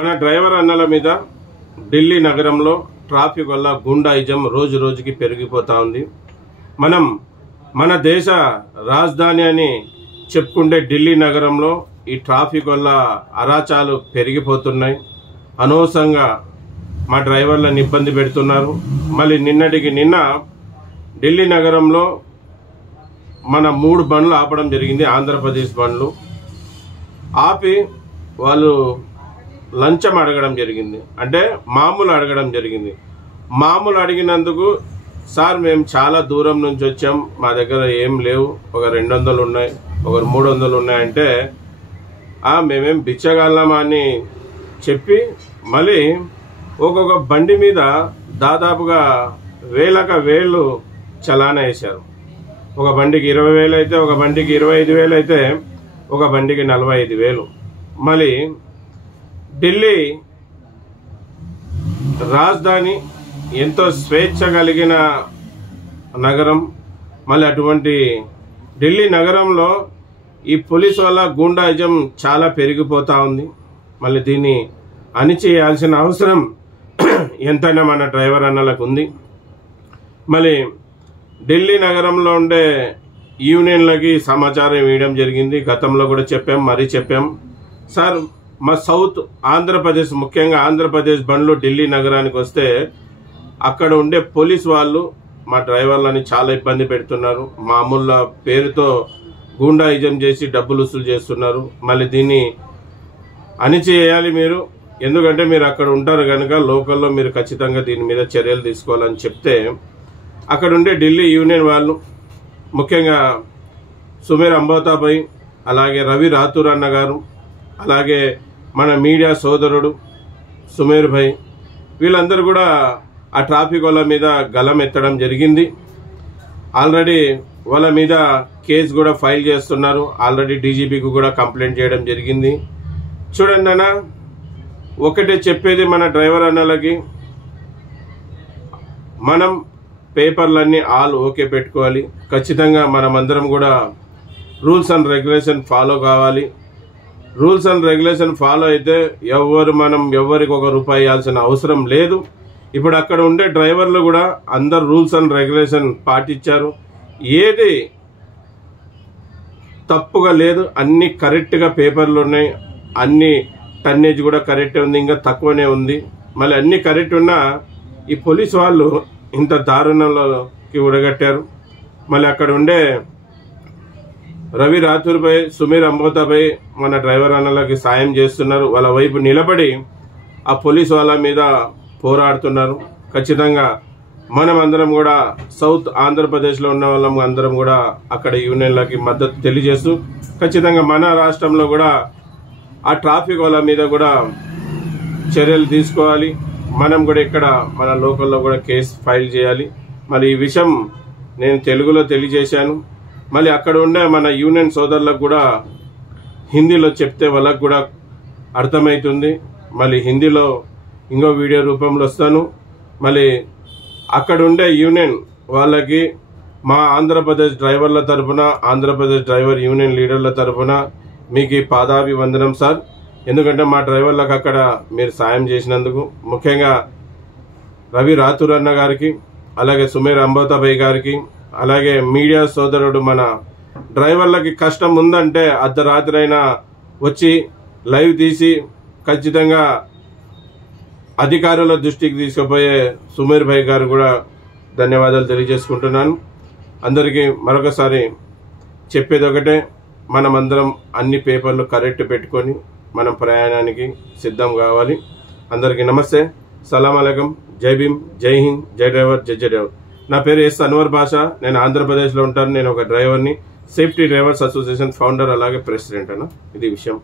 మన డ్రైవర్ అన్నల మీద ఢిల్లీ నగరంలో ట్రాఫిక్ వల్ల గుండాయిజం రోజు రోజుకి పెరిగిపోతా ఉంది. మనం మన దేశ రాజధాని అని చెప్పుకుంటే ఢిల్లీ నగరంలో ఈ ట్రాఫిక్ వల్ల అరాచాలు పెరిగిపోతున్నాయి. అనవసరంగా మా డ్రైవర్లను ఇబ్బంది పెడుతున్నారు. మళ్ళీ నిన్నటికి నిన్న ఢిల్లీ నగరంలో మన 3 బండ్లు ఆపడం జరిగింది. ఆంధ్రప్రదేశ్ బండ్లు ఆపి వాళ్ళు లంచం అడగడం జరిగింది. అంటే మామూలు అడగడం జరిగింది. మామూలు అడిగినందుకు సార్ మేము చాలా దూరం నుంచి వచ్చాం, మా దగ్గర ఏం లేవు, ఒక 200 ఉన్నాయి, ఒక 300 ఉన్నాయంటే మేమేం బిచ్చగలమా అని చెప్పి మళ్ళీ ఒక్కొక్క బండి మీద దాదాపుగా వేలు చలానా వేశారు. ఒక బండికి 20,000 అయితే, ఒక బండికి 25,000 అయితే, ఒక బండికి 45,000. మళ్ళీ ఢిల్లీ రాజధాని ఎంతో స్వేచ్ఛ కలిగిన నగరం. మళ్ళీ అటువంటి ఢిల్లీ నగరంలో ఈ పోలీసు వల్ల గూండాయిజం చాలా పెరిగిపోతా ఉంది. మళ్ళీ దీన్ని అణిచేయాల్సిన అవసరం ఎంతైనా మన డ్రైవర్ అన్నలకు ఉంది. మళ్ళీ ఢిల్లీ నగరంలో ఉండే యూనియన్లకి సమాచారం ఇవ్వడం జరిగింది. గతంలో కూడా చెప్పాం, మరీ చెప్పాం. సార్ మా సౌత్ ఆంధ్రప్రదేశ్, ముఖ్యంగా ఆంధ్రప్రదేశ్ బండ్లు ఢిల్లీ నగరానికి వస్తే అక్కడ ఉండే పోలీసు వాళ్ళు మా డ్రైవర్లని చాలా ఇబ్బంది పెడుతున్నారు. మామూలు పేరుతో గూండాయిజం చేసి డబ్బులు వసూలు చేస్తున్నారు. మళ్ళీ దీన్ని అణిచేయాలి మీరు, ఎందుకంటే మీరు అక్కడ ఉంటారు కనుక లోకల్లో మీరు ఖచ్చితంగా దీని మీద చర్యలు తీసుకోవాలని చెప్తే అక్కడ ఉండే ఢిల్లీ యూనియన్ వాళ్ళు, ముఖ్యంగా సుమేర్ అంబోతాభాయ్, అలాగే రవి రాథూర్ అన్న గారు, అలాగే మన మీడియా సోదరుడు సుమేర్ భాయ్, వీళ్ళందరూ కూడా ఆ ట్రాఫిక్ వాళ్ళ మీద గలం ఎత్తడం జరిగింది. ఆల్రెడీ వాళ్ళ మీద కేసు కూడా ఫైల్ చేస్తున్నారు. ఆల్రెడీ డీజీపీకి కూడా కంప్లైంట్ చేయడం జరిగింది. చూడండి అన్న, ఒకటే చెప్పేది మన డ్రైవర్ అన్నలకి, మనం పేపర్లన్నీ ఆల్ ఓకే పెట్టుకోవాలి. ఖచ్చితంగా మనమందరం కూడా రూల్స్ అండ్ రెగ్యులేషన్ ఫాలో కావాలి. రూల్స్ అండ్ రెగ్యులేషన్ ఫాలో అయితే మనం ఎవరికి ₹1 ఇవ్వాల్సిన అవసరం లేదు. ఇప్పుడు అక్కడ ఉండే డ్రైవర్లు కూడా అందరు రూల్స్ అండ్ రెగ్యులేషన్ పాటించారు. ఏది తప్పుగా లేదు, అన్ని కరెక్ట్గా పేపర్లు ఉన్నాయి, అన్ని టన్నేజ్ కూడా కరెక్ట్ ఉంది, ఇంకా తక్కువనే ఉంది. మళ్ళీ అన్ని కరెక్ట్ ఉన్నా ఈ పోలీసు వాళ్ళు ఇంత దారుణంలోకి ఉడగట్టారు. మళ్ళీ అక్కడ ఉండే రవి రాథూర్ భాయ్, సుమీర్ అంబోతాభాయ్ మన డ్రైవర్ అన్నలకి సాయం చేస్తున్నారు. వాళ్ళ వైపు నిలబడి ఆ పోలీసు వాళ్ళ మీద పోరాడుతున్నారు. ఖచ్చితంగా మనం అందరం కూడా సౌత్ ఆంధ్రప్రదేశ్లో ఉన్న వాళ్ళం అందరం కూడా అక్కడ యూనియన్లకి మద్దతు తెలియజేస్తూ ఖచ్చితంగా మన రాష్ట్రంలో కూడా ఆ ట్రాఫిక్ వాళ్ళ మీద కూడా చర్యలు తీసుకోవాలి. మనం కూడా ఇక్కడ మన లోకల్లో కూడా కేసు ఫైల్ చేయాలి. మరి ఈ విషయం నేను తెలుగులో తెలియజేశాను. మళ్ళీ అక్కడ ఉండే మన యూనియన్ సోదరులకు కూడా హిందీలో చెప్తే వాళ్ళకు కూడా అర్థమవుతుంది. మళ్ళీ హిందీలో ఇంకో వీడియో రూపంలో వస్తాను. మళ్ళీ అక్కడ ఉండే యూనియన్ వాళ్ళకి మా ఆంధ్రప్రదేశ్ డ్రైవర్ల తరఫున, ఆంధ్రప్రదేశ్ డ్రైవర్ యూనియన్ లీడర్ల తరఫున మీకు ఈ పాదాభివందనం సార్. ఎందుకంటే మా డ్రైవర్లకు అక్కడ మీరు సాయం చేసినందుకు, ముఖ్యంగా రవి రాథూర్ అన్న గారికి, అలాగే సుమేర్ అంబోతాభాయ్ గారికి, అలాగే మీడియా సోదరుడు, మన డ్రైవర్లకి కష్టం ఉందంటే అర్ధరాత్రి అయినా వచ్చి లైవ్ తీసి ఖచ్చితంగా అధికారుల దృష్టికి తీసుకుపోయే సుమేర్ భాయ్ గారు కూడా ధన్యవాదాలు తెలియజేసుకుంటున్నాను. అందరికీ మరొకసారి చెప్పేది ఒకటే, మనమందరం అన్ని పేపర్లు కరెక్ట్ పెట్టుకొని మనం ప్రయాణానికి సిద్ధం కావాలి. అందరికీ నమస్తే, సలాం అలైకుం, జై భీమ్, జై హింద్, జై డ్రైవర్, జై డ్రైవర్. నా పేరు ఎస్ అన్వర్ బాషా. నేను ఆంధ్రప్రదేశ్లో ఉంటాను. నేను ఒక డ్రైవర్ని, సేఫ్టీ డ్రైవర్స్ అసోసియేషన్ ఫౌండర్, అలాగే ప్రెసిడెంట్ అన్న. ఇది విషయం.